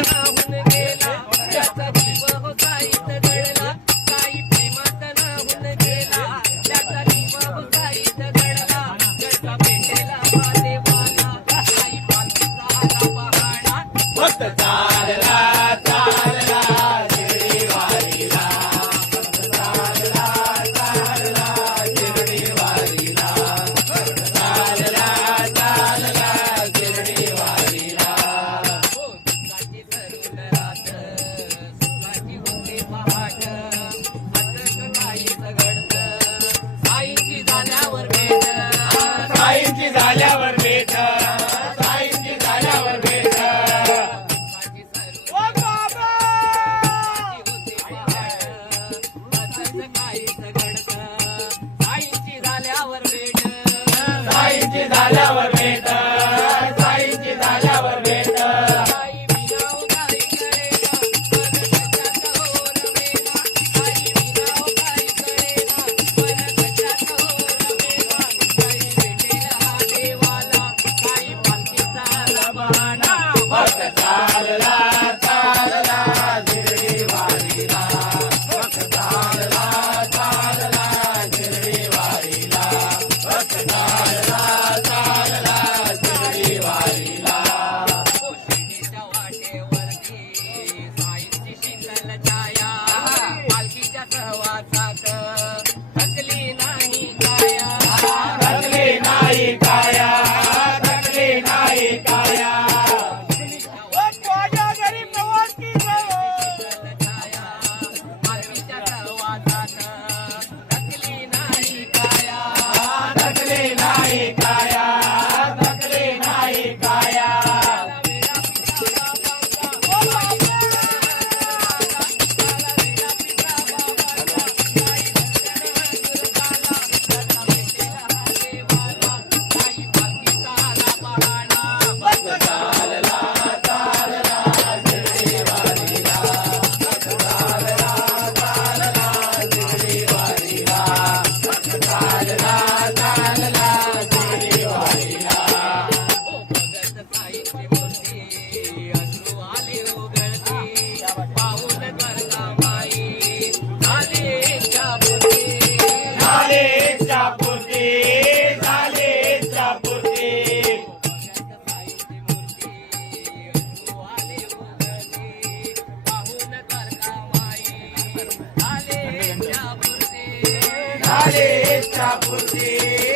नाहून गेला त्याचा जीव हो साईत घडला साई प्रेमात नाहून गेला त्याचा जीव हो साईत घडला त्याचा भेटेला देवाला साई पालखीचा आला पहाडा भक्त चालला चालला शिर्डी वारीला भक्त चालला चालला शिर्डी वारीला भक्त चालला चालला शिर्डी वारीला सुखाची सरून रात सुखाची होते पहाट असं काहीच घडतं साईची झाल्यावर भेट साईंची झाल्यावर भेट साईंची झाल्यावर भेट सुखाची सरून होते पहाट असं काहीच घडतं साईची झाल्यावर भेट साईंची झाल्यावर भेट साईंची झाल्यावर भेट साई विनाव काही करेना मन कशात हो रमेना साई विनाव काही करेना मन कशात हो रमेना साई भेटेला हा देवाला साई पालखीचा आला बहाणा भक्त चालला चालला शिर्डी वारीला भक्त चालला चालला शिर्डी वारीला भक्त चालला चालला शिर्डी वारीला शिर्डीच्या वाटेवरती साईची शीतल छाया पालखीच्या सहवासात थकली नाही काया थकली नाही काया थकली नाही काया पालखीच्या सहवासात थकली नाही काया थकली नाही काया थकली नाही काया झाले इच्छापूर्ती झाले इच्छापूर्ती झाले इच्छापूर्ती